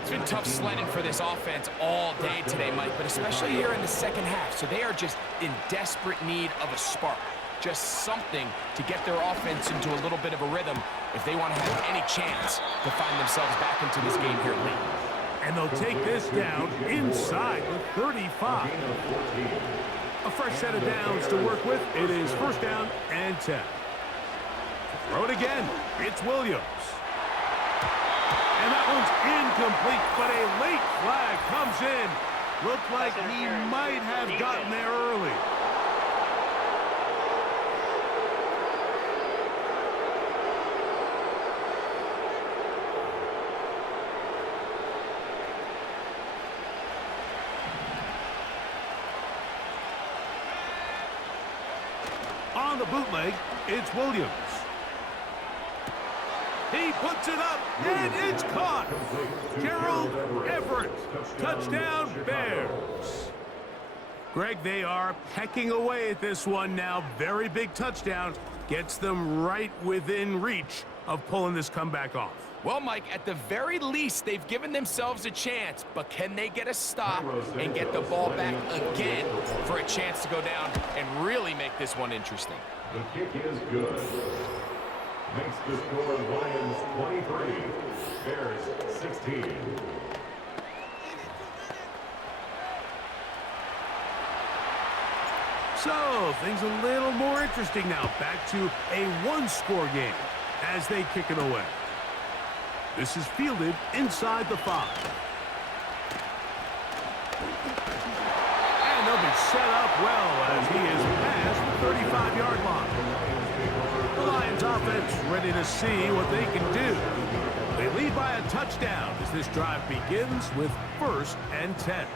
It's been tough sledding for this offense all day today, Mike, but especially here in the 2nd half. So they are just in desperate need of a spark. just something to get their offense into a little bit of a rhythm if they want to have any chance to find themselves back into this game here late. And they'll take this down inside the 35. A fresh set of downs to work with. It is first down and 10. Throw it again. It's Williams. And that one's incomplete, but a late flag comes in. Looked like he might have gotten there early. On the bootleg, it's Williams. He puts it up, and it's caught. Gerald Everett, touchdown Bears. Greg, they are pecking away at this one now. Very big touchdown. Gets them right within reach of pulling this comeback off. Well, Mike, at the very least, they've given themselves a chance, but can they get a stop and get the ball back again for a chance to go down and really make this one interesting? The kick is good. Makes the score Lions 23, Bears 16. So, things a little more interesting now. Back to a one-score game as they kick it away. This is fielded inside the 5. And they'll be set up well as he is past the 35-yard line. The Lions offense ready to see what they can do. They lead by a touchdown as this drive begins with first and 10.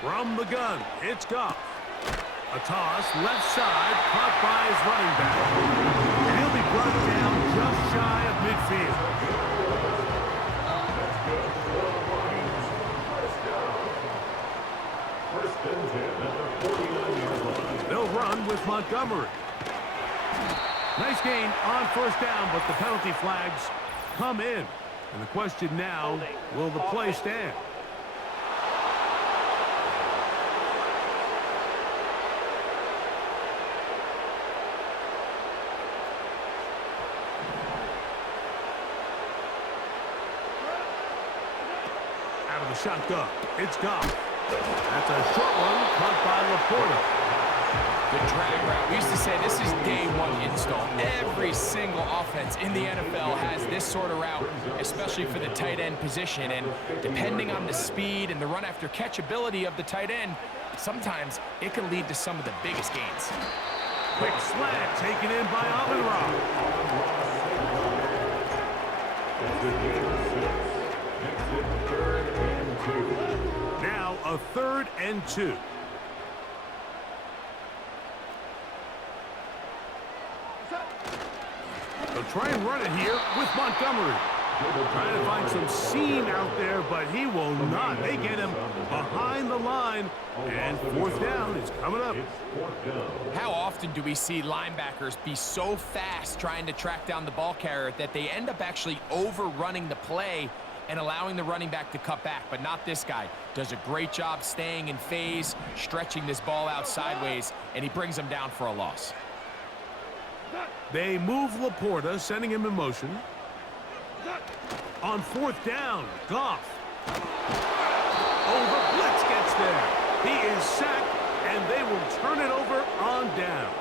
From the gun, it's Goff. A toss, left side, caught by his running back. And he'll be brought down just shy of midfield. First and 10 at the 49-yard line. They'll run with Montgomery. Nice gain on first down, but the penalty flags come in. And the question now, will the play stand? Out of the shotgun, it's Goff. That's a short one caught by Laporta. The drag route. We used to say this is day one install. Every single offense in the NFL has this sort of route, especially for the tight end position. And depending on the speed and the run after catch ability of the tight end, sometimes it can lead to some of the biggest gains. Quick slant taken in by Amon-Ra. Now a 3rd and 2. They'll try and run it here with Montgomery. Trying to find some seam out there, but he will not. They get him behind the line, and fourth down is coming up. How often do we see linebackers be so fast trying to track down the ball carrier that they end up actually overrunning the play and allowing the running back to cut back? But not this guy. Does a great job staying in phase, stretching this ball out sideways, and he brings them down for a loss. They move Laporta, sending him in motion. On fourth down, Goff. Oh, the blitz gets there. He is sacked, and they will turn it over on downs.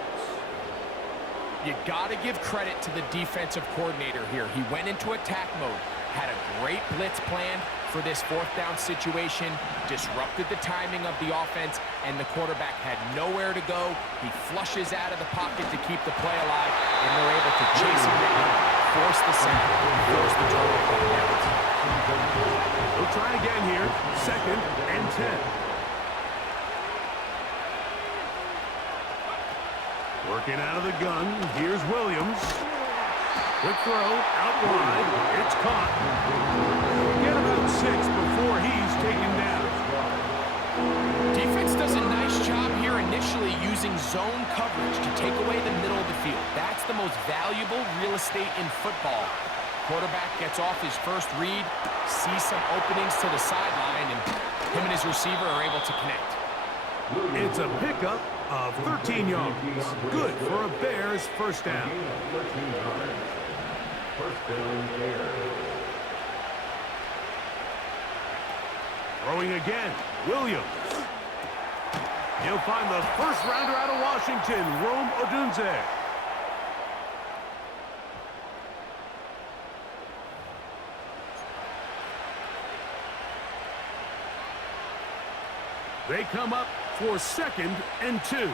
You got to give credit to the defensive coordinator here. He went into attack mode, had a great blitz plan for this fourth down situation, disrupted the timing of the offense, and the quarterback had nowhere to go. He flushes out of the pocket to keep the play alive, and they're able to chase him down, force the sack, force the turnover downs. We'll try again here, 2nd and 10. Working out of the gun, here's Williams. Quick throw, out wide, it's caught. Get about 6 before he's taken down. Defense does a nice job here initially using zone coverage to take away the middle of the field. That's the most valuable real estate in football. Quarterback gets off his first read, sees some openings to the sideline, and Him and his receiver are able to connect. It's a pickup of 13 yards. Good for a Bears first down. 13 yards. First down, Bears. Throwing again, Williams. He'll find the first rounder out of Washington, Rome Odunze. They come up for 2nd and 2.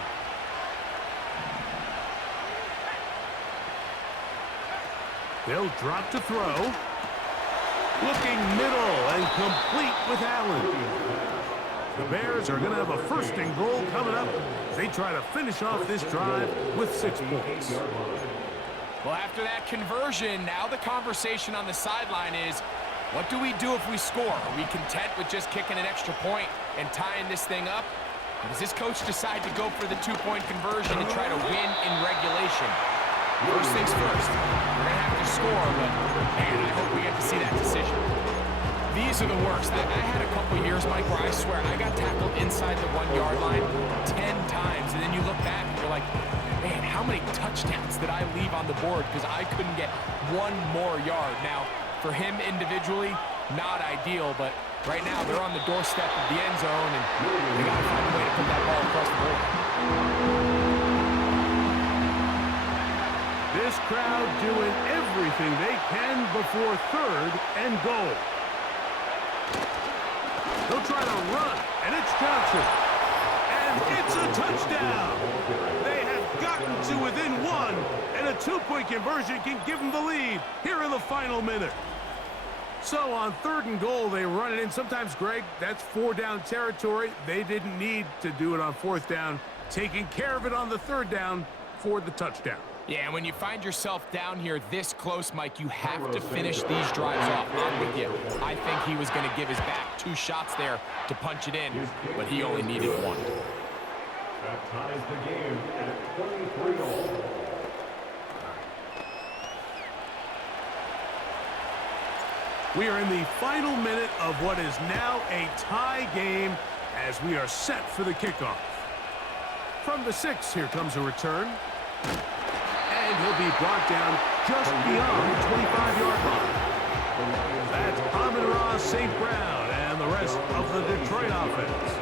They'll drop to throw. Looking middle and complete with Allen. The Bears are going to have a 1st and goal coming up. They try to finish off this drive with 6 points. Well, after that conversion, now the conversation on the sideline is, what do we do if we score? Are we content with just kicking an extra point and tying this thing up? Or does this coach decide to go for the 2-point conversion and try to win in regulation? First things first, we're going to have to score, but man, I hope we get to see that decision. These are the worst. I had a couple years, Mike, where I swear I got tackled inside the 1-yard line 10 times, and then you look back and you're like, man, how many touchdowns did I leave on the board because I couldn't get one more yard? Now, for him individually, not ideal, but right now they're on the doorstep of the end zone, and they got to find a way to put that ball across the board. This crowd doing everything they can before 3rd and goal. They'll try to run, and it's Johnson. And it's a touchdown. They have gotten to within 1, and a 2-point conversion can give them the lead here in the final minute. So on 3rd and goal, they run it in. Sometimes, Greg, that's 4-down territory. They didn't need to do it on 4th down, taking care of it on the 3rd down for the touchdown. Yeah, and when you find yourself down here this close, Mike, you have to finish these drives off. I'm with you. I think he was going to give his back 2 shots there to punch it in, but he only needed 1. That ties the game at 23-all. We are in the final minute of what is now a tie game as we are set for the kickoff. From the 6, here comes a return. And he'll be brought down just beyond the 25-yard line. That's Amon-Ra St. Brown and the rest of the Detroit offense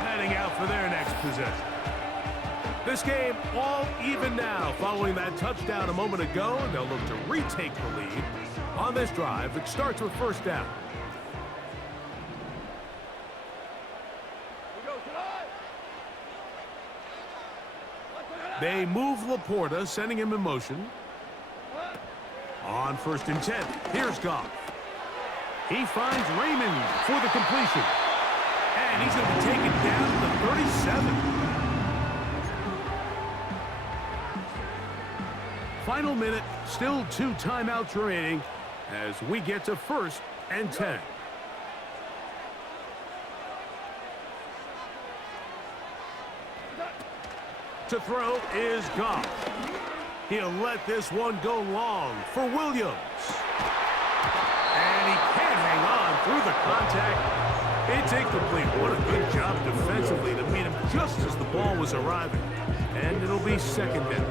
heading out for their next possession. This game all even now following that touchdown a moment ago, and they'll look to retake the lead on this drive. It starts with 1st down. They move Laporta, sending him in motion. On 1st and 10, here's Goff. He finds Raymond for the completion. And he's going to be taken down to the 37. Final minute, still 2 timeouts remaining as we get to 1st and 10. To throw is Goff. He'll let this one go long for Williams. And he can't hang on through the contact. It's incomplete. What a good job defensively to meet him just as the ball was arriving. And it'll be 2nd down.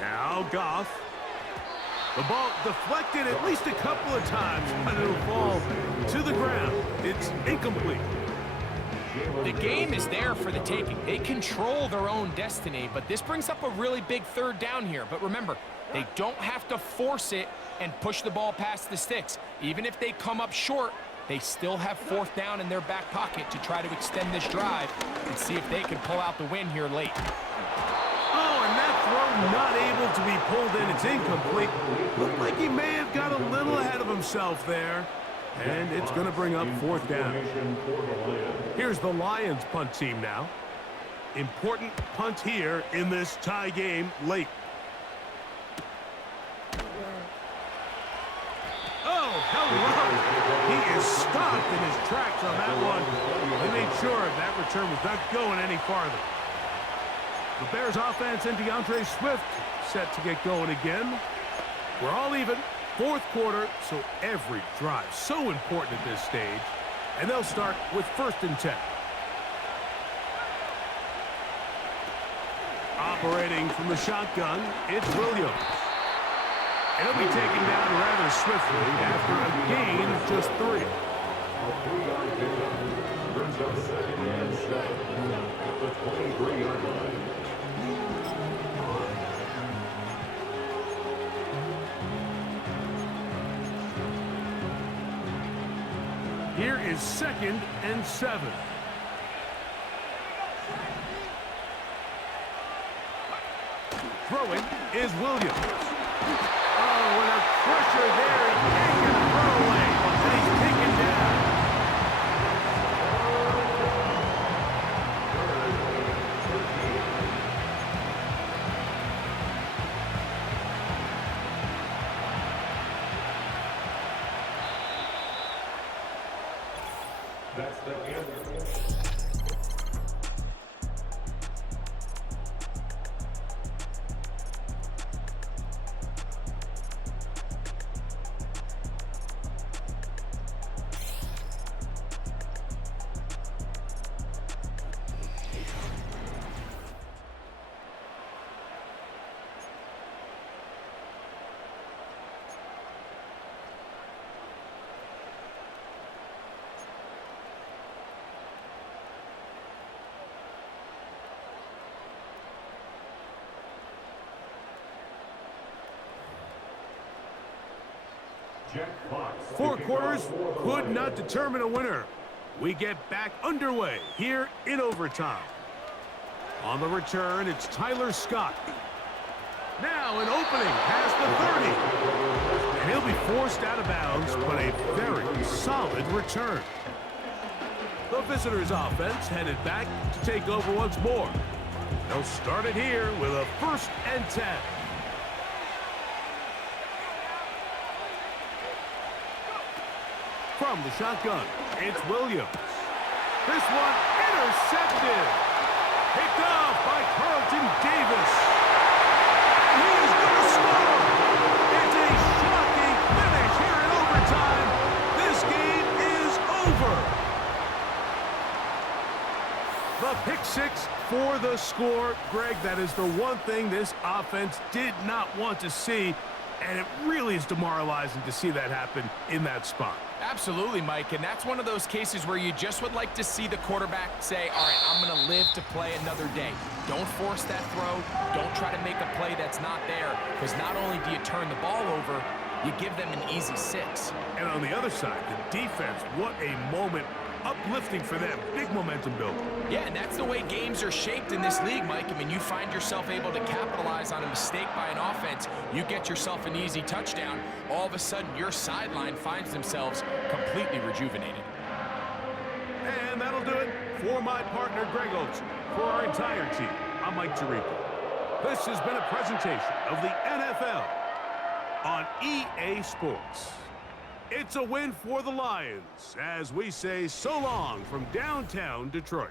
Now Goff. The ball deflected at least a couple of times, but it'll fall to the ground. It's incomplete. The game is there for the taking. They control their own destiny, but this brings up a really big 3rd down here. But remember, they don't have to force it and push the ball past the sticks. Even if they come up short, they still have 4th down in their back pocket to try to extend this drive and see if they can pull out the win here late. Oh, and that throw not able to be pulled in. It's incomplete. Looked like he may have got a little ahead of himself there. And it's going to bring up 4th down. Here's the Lions punt team now. Important punt here in this tie game late. Oh, hello. He is stopped in his tracks on that one. They made sure that return was not going any farther. The Bears offense and DeAndre Swift set to get going again. We're all even. Fourth quarter, so every drive so important at this stage. And they'll start with 1st and 10. Operating from the shotgun, it's Williams. And he'll be taken down rather swiftly after a gain of just 3. A 3-yard pickup. Brings up 2nd and 7 at the 23-yard line. Here is 2nd and 7. Throwing is Williams. Oh, with a pressure there, he can't get a throw away, and he's taken down. That's the end. Four quarters could not determine a winner. We get back underway here in overtime. On the return, it's Tyler Scott. Now an opening past the 30. And he'll be forced out of bounds, but a very solid return. The visitors' offense headed back to take over once more. They'll start it here with a 1st and 10. From the shotgun, it's Williams. This one intercepted. Picked off by Carlton Davis. And he is going to score. It's a shocking finish here in overtime. This game is over. The pick 6 for the score. Greg, that is the one thing this offense did not want to see. And it really is demoralizing to see that happen in that spot. Absolutely, Mike, and that's one of those cases where you just would like to see the quarterback say, all right, I'm going to live to play another day. Don't force that throw. Don't try to make a play that's not there, because not only do you turn the ball over, you give them an easy 6. And on the other side, the defense, what a moment. Uplifting for them. Big momentum build. Yeah, and that's the way games are shaped in this league, Mike. I mean, you find yourself able to capitalize on a mistake by an offense. You get yourself an easy touchdown. All of a sudden, your sideline finds themselves completely rejuvenated. And that'll do it for my partner, Greg Olson. For our entire team, I'm Mike Tirico. This has been a presentation of the NFL on EA Sports. It's a win for the Lions as we say so long from downtown Detroit.